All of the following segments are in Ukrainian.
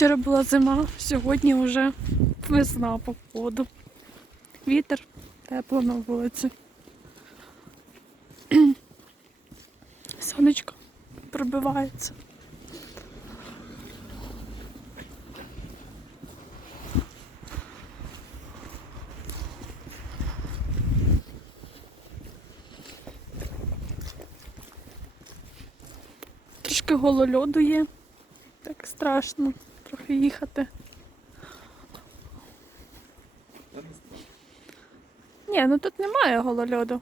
Вчора була зима, сьогодні вже весна по ходу. Вітер, тепло на вулиці. Сонечко пробивається. Трошки голольоду є. Так страшно їхати. Ні, ну тут немає голольоду.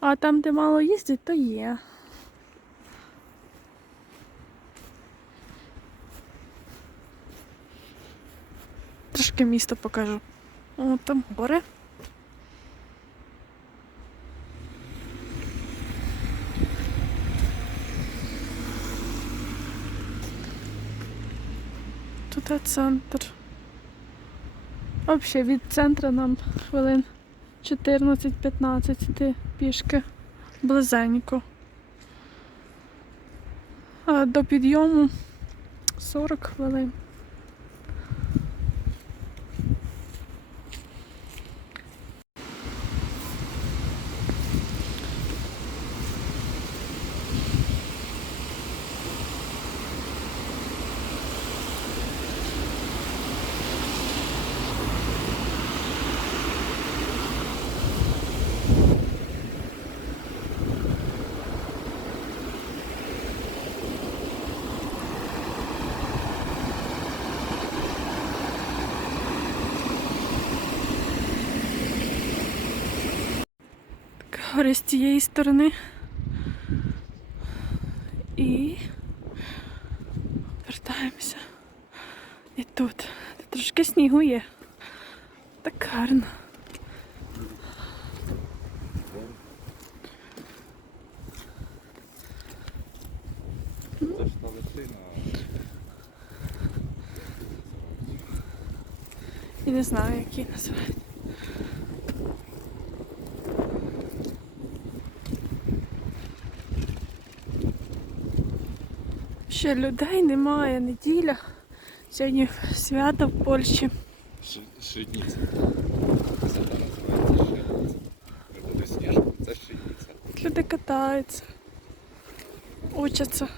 А там, де мало їздять, то є. Трошки місто покажу. О, там горе. Є центр. Взагалі від центру нам хвилин 14-15 йти пішки близенько. А до підйому 40 хвилин. Гори з цієї сторони. І вертаємося. І тут. Трошки снігу є. Так гарно. І не знаю, як її Ще людей немає, неділя. Сьогодні свято в Польщі. Шидніця. Висота називається сніжку це Шидніця. Люди катаються, учаться.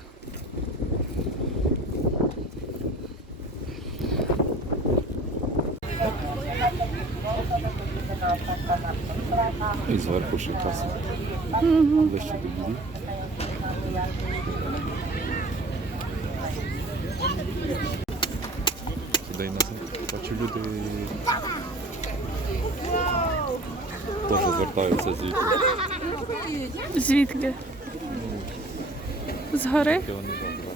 І зверху ще часом. Угу. Ближче до теж звертаються звідти. Звідки? З гори? Таке вони добре.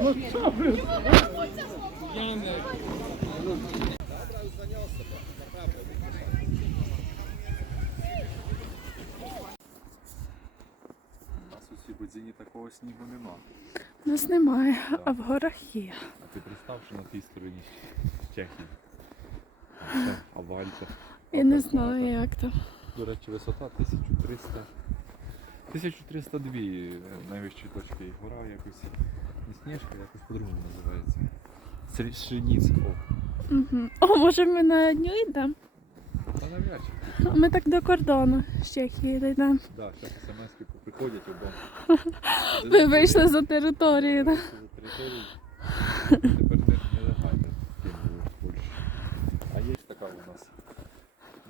У нас у Сібудзіні такого снігу нема. Нас немає, а в горах є. А ти представ, що на тій стороні Чехії. А в Альпах. Я не знаю, як там. До речі, висота 1300. 1302 найвищої точки. Гора якось не сніжка, якось по-другому називається. Срі- Шиніць. О, Угу. О, може ми на дню йдемо? та навряд чи. Ми так до кордону з Чехії дійдемо. Да, зараз смс-ки приходять обом. Ви вийшли за територію. За територію. Тепер не нелегально в Польщі. А є така у нас.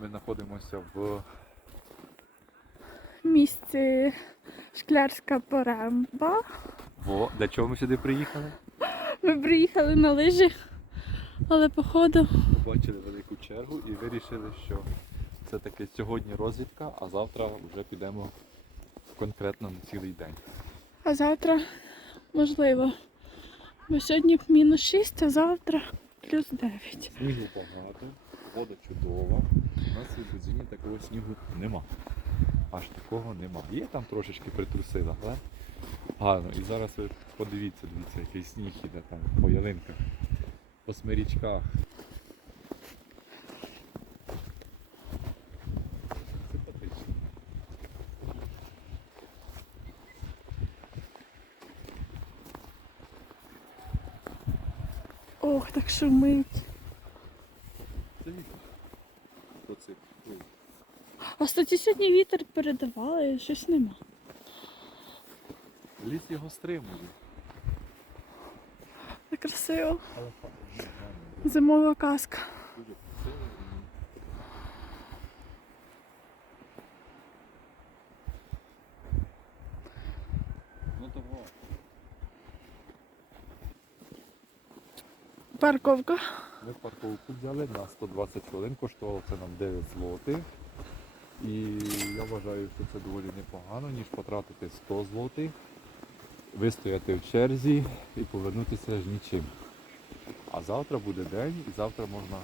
Ми знаходимося в місті Шклярська Поремба. Во, для чого ми сюди приїхали? Ми приїхали на лижі, але походу Побачили велику чергу і вирішили, що це таки сьогодні розвідка, а завтра вже підемо конкретно на цілий день. А завтра можливо. Бо сьогодні мінус 6, а завтра плюс 9. Снігу багато, вода чудова. У нас в Будзіні такого снігу нема. Аж такого нема. Є там трошечки притрусила, але гарно. І зараз ви подивіться, дивіться, який сніг іде там по ялинках, по смирічках. Ох, так шумить. Це вітер. Оце. А статі сьогодні вітер передавали, щось нема. Ліс його стримує. Так красиво. Зимова казка. дуже красиво. і- Ну того. Парковка. Ми парковку взяли на 120 хвилин, коштувало це нам 9 злотих. І я вважаю, що це доволі непогано, ніж потратити 100 злотих, вистояти в черзі і повернутися ж нічим. А завтра буде день і завтра можна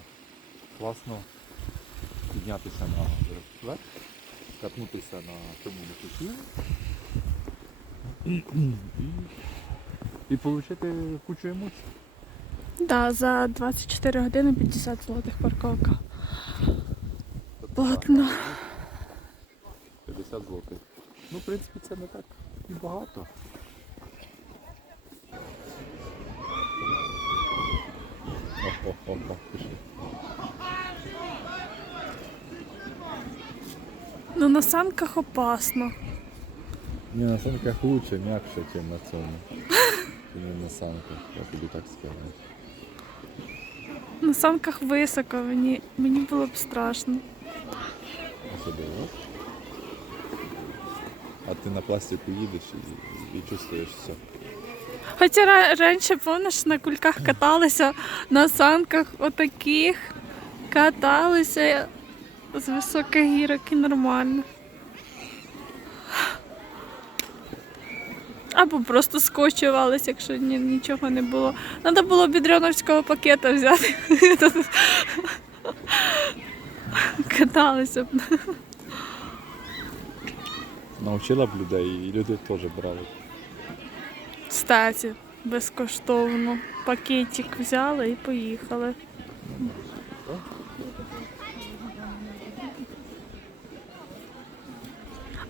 класно піднятися на верх, катнутися на цьому не хотів і, і отримати кучу емоцій. Да, за 24 години 50 злотих парковка. Платно. 50 злотих. Ну, в принципі, це не так і багато. Пиши. Ну на санках опасно. Не, на санках лучше, м'якше, ніж на цьому. Не на санках, я тобі так скажу. На санках високо, мені, мені було б страшно. Особливо. А ти на пластику їдеш і, і чувствуєш все. Хоча раніше, помниш, на кульках каталися, на санках отаких каталися з високих гірок і нормально. Або просто скочувалися, якщо ні, нічого не було. Треба було бідряновського пакета взяти. Каталися б. Навчила б людей, і люди теж брали. Кстати, безкоштовно. Пакетик взяли і поїхали.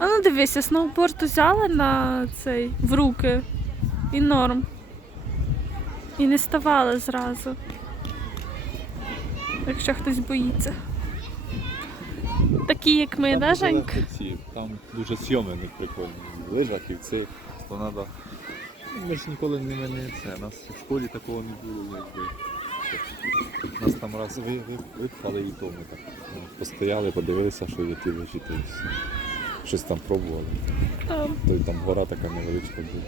А ну дивися, сноуборд взяли на цей в руки і норм. І не ставали зразу. Якщо хтось боїться. Такі, як ми, да, Женька? Там дуже сйоми не прикольні. Лежать і це, то треба. Ми ж ніколи не мене це. Нас в школі такого не було, якби. Нас там раз ви, ви, випхали і то ми так. ну, Постояли, подивилися, що є ті лежить і все. Щось там пробували. То й там гора така невеличка була.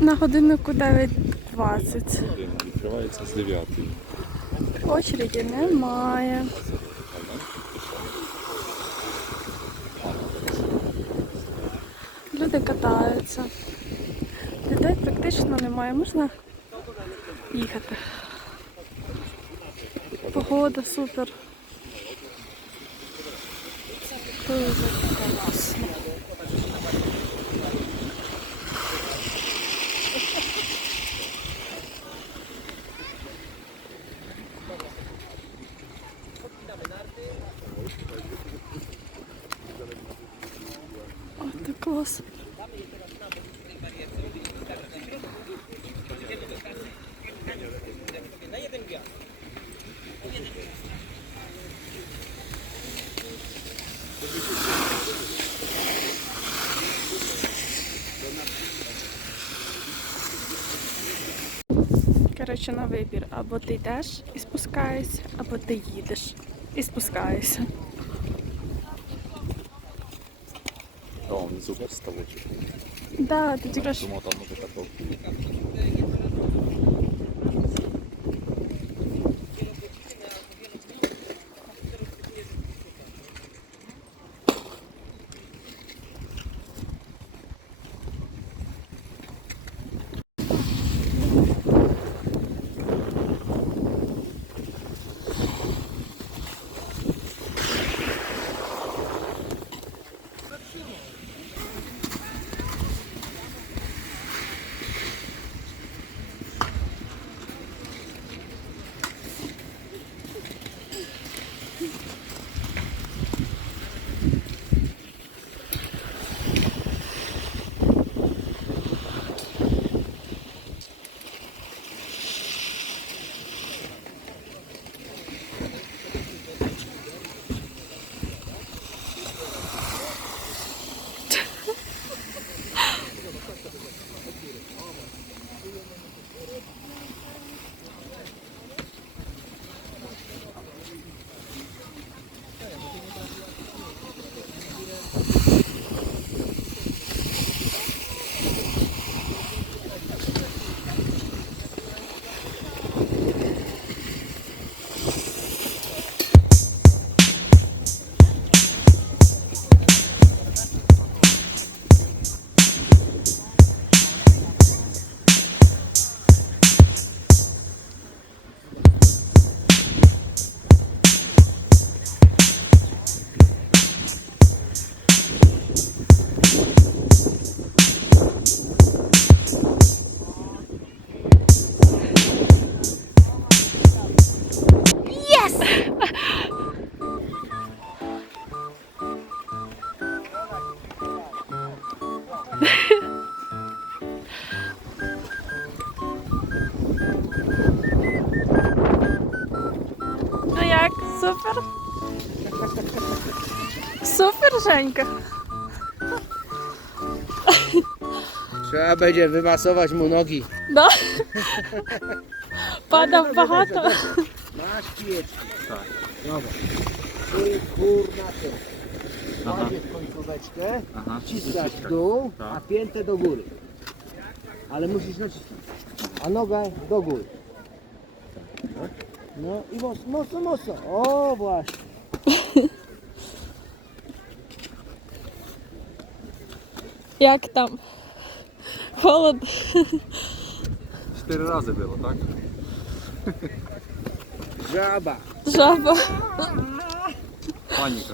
На годиннику 9.20. Відкривається з 9. Очереді немає. Люди катаються. Людей практично немає. Можна їхати. Погода супер. Дуже класно. О, це клас. Коротше, на вибір. Або ти йдеш і спускаєшся, або ти їдеш і спускаєшся. Да, тоді краще. Думав, там може такого. Maleńka. Trzeba będzie wymasować mu nogi. No. Pada w bahato. Masz kijeczki. Tak. Dobra. Ty kurna ty. Aha. Kładziesz końcóweczkę, Aha. wciskasz w tak. dół, tak. a piętę do góry. Ale musisz nacisnąć. A nogę do góry. Tak. No i mocno, mocno, mocno. O właśnie. Як там? Холод. Cztery razy było, tak? Żaba. Жаба. Panika.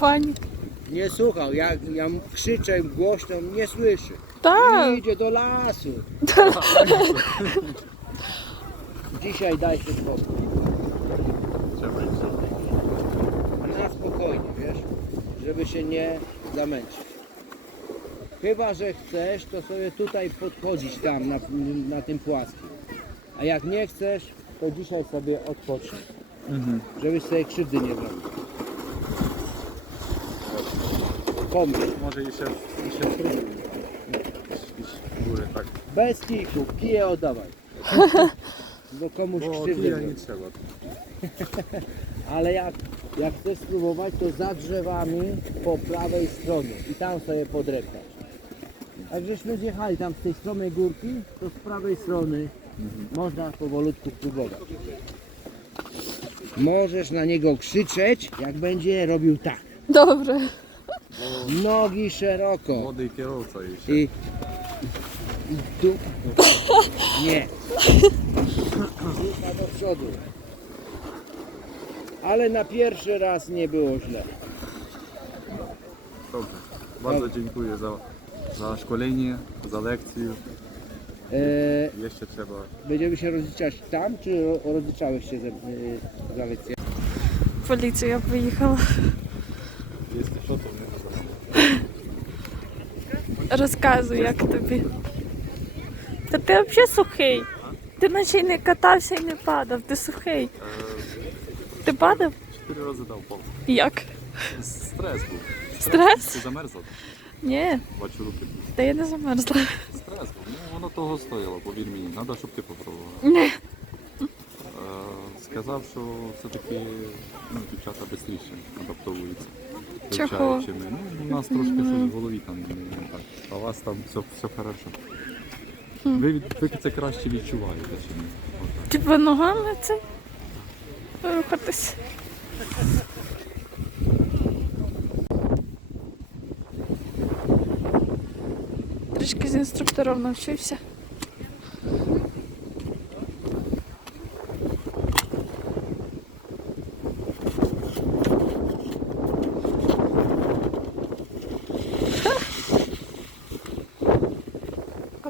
Панік. Nie słuchał, jak ja krzyczę głośno, nie słyszy. Так. Idzie do lasu. Dzisiaj dajcie spokój. Trzeba iść. Na spokojnie, wiesz, żeby się nie zamęczyć. Chyba, że chcesz, to sobie tutaj podchodzić tam na, na tym płaskim. A jak nie chcesz, to dzisiaj sobie odpocznij, Mhm. żebyś sobie krzywdy nie zrobił. Pomyśl, Może i się, i się w górę, tak. bez kiku, kije oddawaj. Bo komuś Bo kija zrobił. nie trzeba. Ale jak, jak chcesz spróbować, to za drzewami po prawej stronie i tam sobie podreptać. Jak żeśmy zjechali tam z tej strony górki, to z prawej strony mhm. można powolutku próbować. Możesz na niego krzyczeć, jak będzie robił tak. Dobrze. Nogi szeroko. Młody kierowca jeszcze. I, i tu. Nie. Dupa do przodu. Ale na pierwszy raz nie było źle. Dobrze. Bardzo dziękuję za za szkolenie, za lekcję. E, Jeszcze trzeba. Będziemy się rozliczać tam, czy ro- rozliczałeś się za, y, za lekcję? Поліція поїхала. Jest. Розказуй, як тобі. Та ти взагалі сухий. Ти наче й не катався і не падав, ти сухий. Ти падав? Чотири рази дав пол. Як? Стрес був. Стрес? Ти замерзла? Ні, Бачу руки. та я не замерзла. Стрес. Ну воно того стоїло, повір мені. Треба, щоб ти попробувала. Ні. Е, сказав, що все-таки ну, дівчата швидше адаптовуються. Чого? Ну, у нас трошки щось в голові там не так. А у вас там все, все хорошо. Ви, від- ви це краще відчуваєте, чи ні? Отак. Типа ногами це рухатись. Інструктором навчився.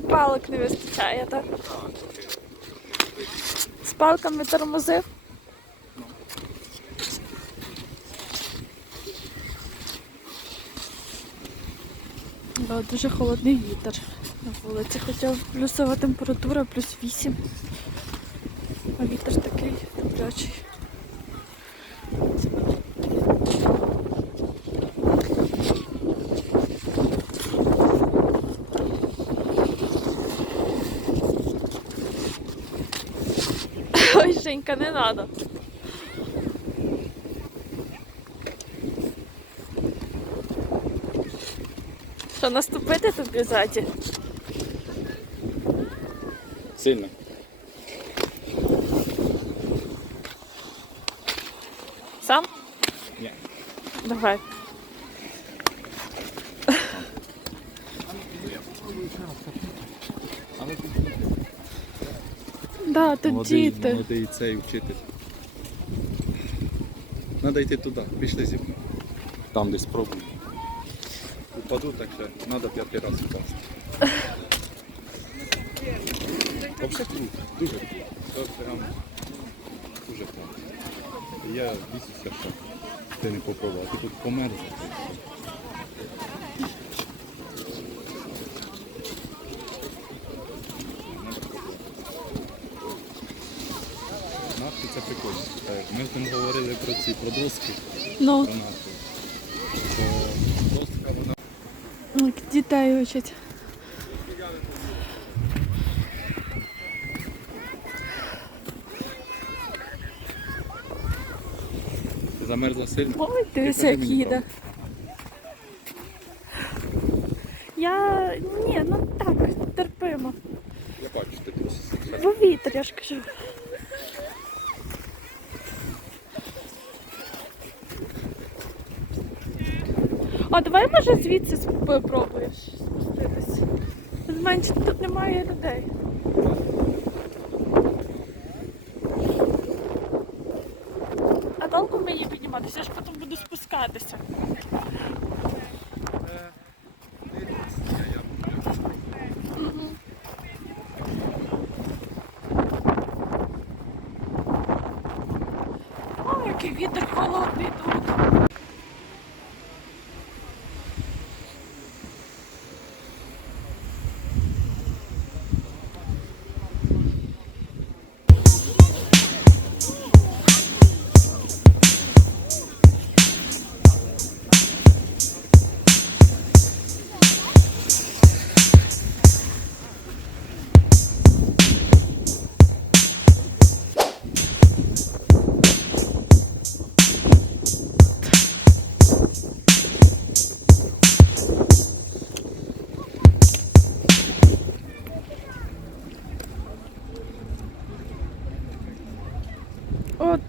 Палок не вистачає, так? З палками тормозив. Дуже холодний вітер на вулиці, хоча плюсова температура плюс 8. А вітер такий теплячий. Ой, Женька, не надо. Що, наступити тобі ззаді? Сильно. Сам? Ні. Давай. Да, тут молодий, діти. молодий цей вчитель. Треба йти туди, пішли зі мною. Там десь спробуй. Упаду, так що треба п'ятий раз впасти. Взагалі круто, дуже круто. Це прям дуже круто. Я бісився, що ти не попробував. Ти тут померз. Нафти це прикольно. Ми ним говорили про ці про доски Ну, гранату. То дітей учать. Ти замерзла сильно? Ой, дивися, як їде. Я ні, ну так, терпимо. Я бачу, ти тут. Бо вітер, я ж кажу. А давай може звідси спробуєш спуститись. Менше тут немає людей.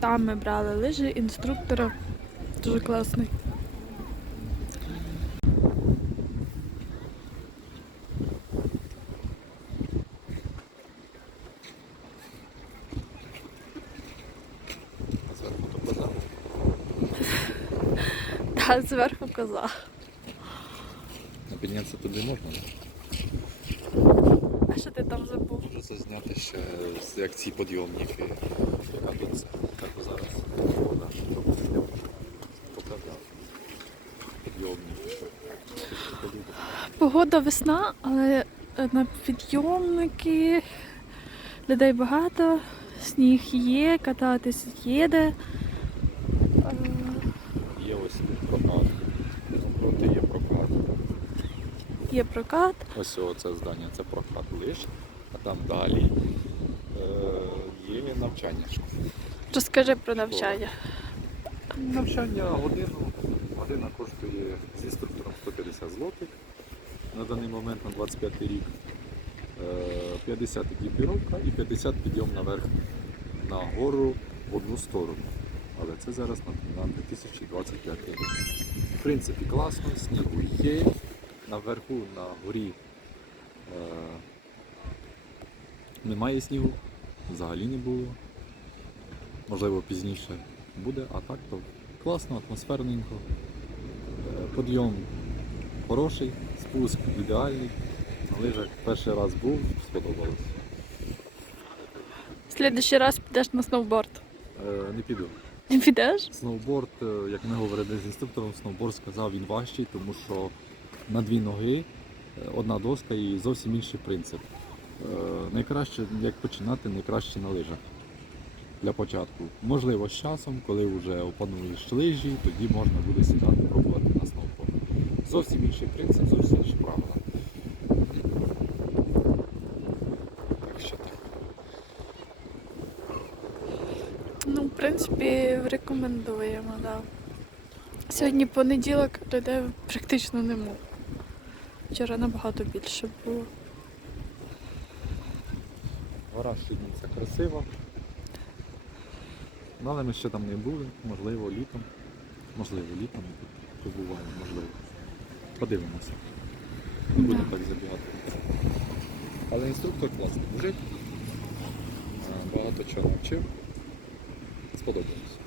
Там ми брали лижі інструктора. Дуже класний. Зверху коза. На піднятися туди можна. Що ти там забув? Можу зазняти ще як ці підйомники. А тут це так зараз. Вода. Показав. Підйомник. Погода весна, але на підйомники людей багато, сніг є, кататись їде. Є ось прокат. Проти є прокат. Є прокат. Ось це здання, це прокат лиш, а там далі е, є навчання. Розкажи про навчання. Навчання годину. Година коштує з інструктором 150 злотих на даний момент на 25 рік. Е, 50 екіпіровка і 50 підйом наверх на гору в одну сторону. Але це зараз на 2025 рік. В принципі, класно, снігу є. Наверху на горі е, немає снігу, взагалі не було. Можливо, пізніше буде, а так то класно, атмосферненько. Е, Підйом хороший, спуск ідеальний. На лижах перший раз був, сподобалось. В следующий раз підеш на сноуборд. Е, Не піду. Не підеш? Сноуборд, е, як ми говорили з інструктором, сноуборд сказав, він важчий, тому що на дві ноги е, одна доска і зовсім інший принцип. Е, Найкраще, як починати, найкраще на лижах. Для початку. Можливо, з часом, коли вже опануєш лижі, тоді можна буде сідати пробувати на сноуборд. Зовсім інший принцип, зовсім інші правила. Так так. Ну, в принципі, рекомендуємо, да. Сьогодні понеділок, людей практично нема. Вчора набагато більше було. Гора Щидниця красива. Ну, Але ми ще там не були, можливо, літом. Можливо, літом побуваємо, можливо. Подивимося. Не будемо так забігати. Але інструктор класний. Е, Багато чого навчив. Сподобалось.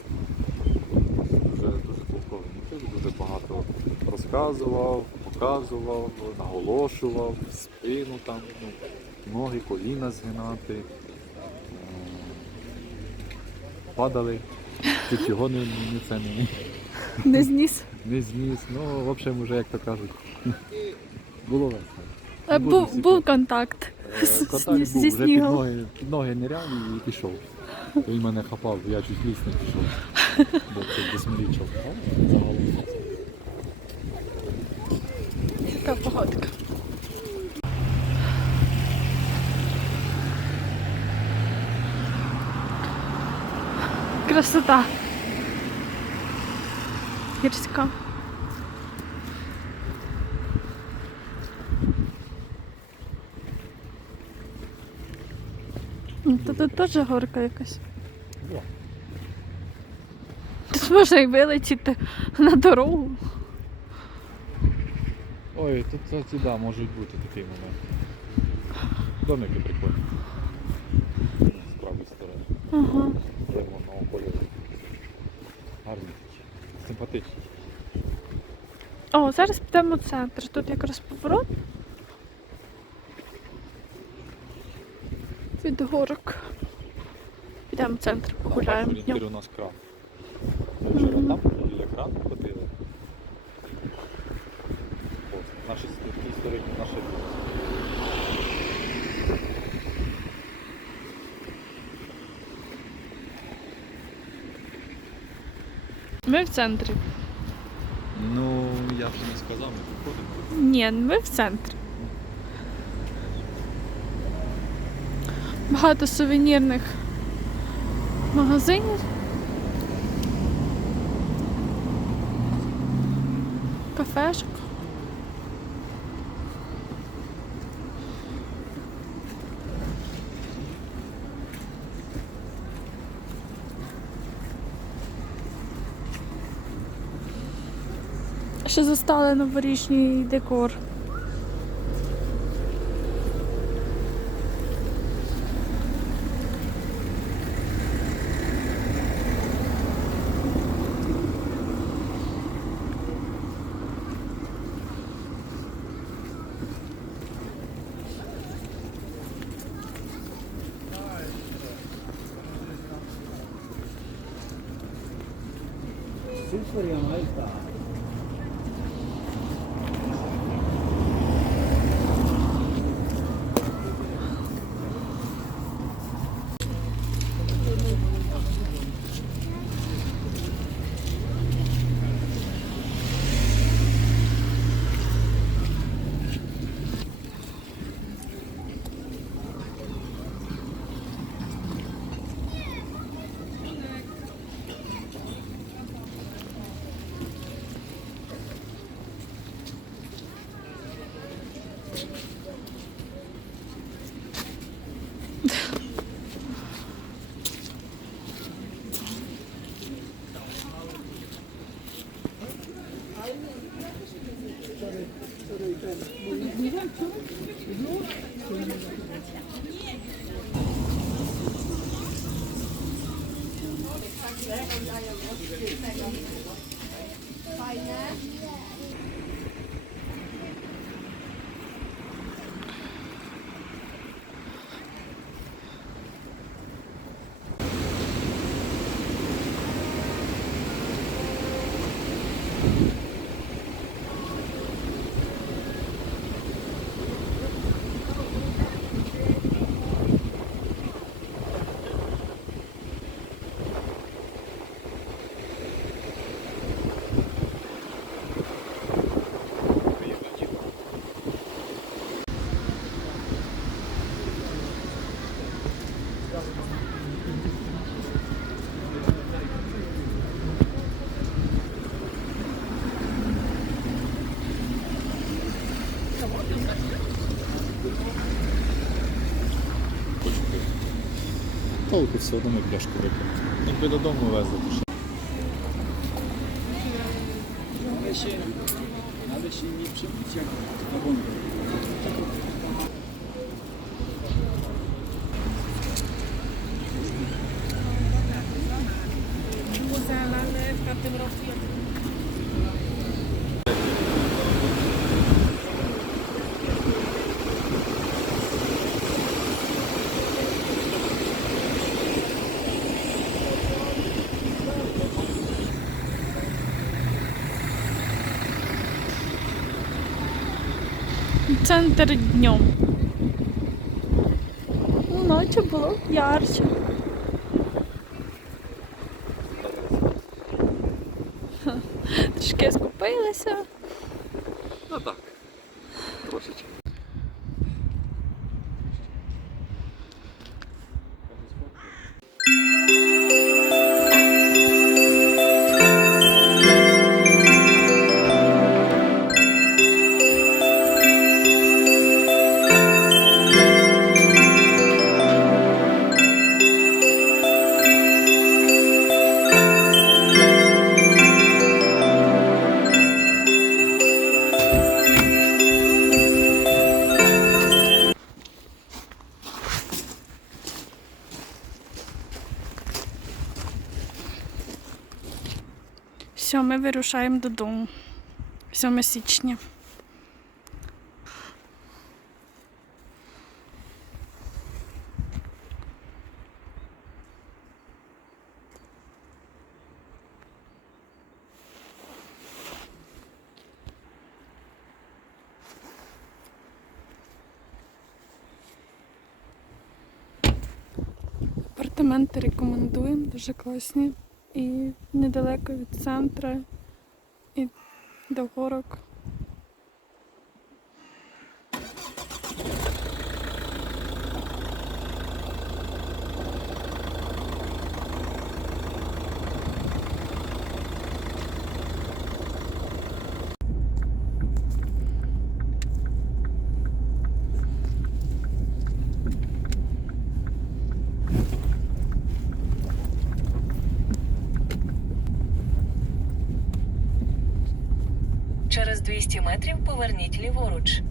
Дуже дуже толковий мужик, дуже багато розказував, показував, наголошував, спину там, ну, ноги, коліна згинати. Е, Падали. Тут його не, не, це не, Не зніс. не зніс. Ну, в общем, вже, як то кажуть, було весело. Е, Був, був контакт. Е, Контакт зі був, вже під ноги, під ноги ниряв і пішов. Він мене хапав, я чуть ліс не пішов. Бо це десь мрічав. Погодка. Красота. Гірська. Ну, та тут теж горка якась. Ти можна й вилетіти на дорогу. Ой, тут, кстати, да, можуть бути такий момент. Домики прикольні. З правої сторони. Ага. Лимонного кольору. Гарні такі. Симпатичні. О, зараз підемо в центр. Тут якраз поворот. Від горок. Підемо в центр, погуляємо. Там у нас кран. Вчора там біля крану Ми в центрі. Ну, я вже не сказав, ми виходимо. Ні, ми в центрі. Багато сувенірних магазинів. Кафешок. Ще застали новорічний декор. Super Jamaica. Thank you. Толку все одно ми пляшку випили. Якби додому везли, то що. Надо ще, надо ще nie przebić jak Центр днем. Ну, Ночі було ярче. Трішки скупилися. Ну так. Ми вирушаємо додому 7 січня. Апартаменти рекомендуємо, дуже класні. І недалеко від центра і до горок. 200 метрів поверніть ліворуч.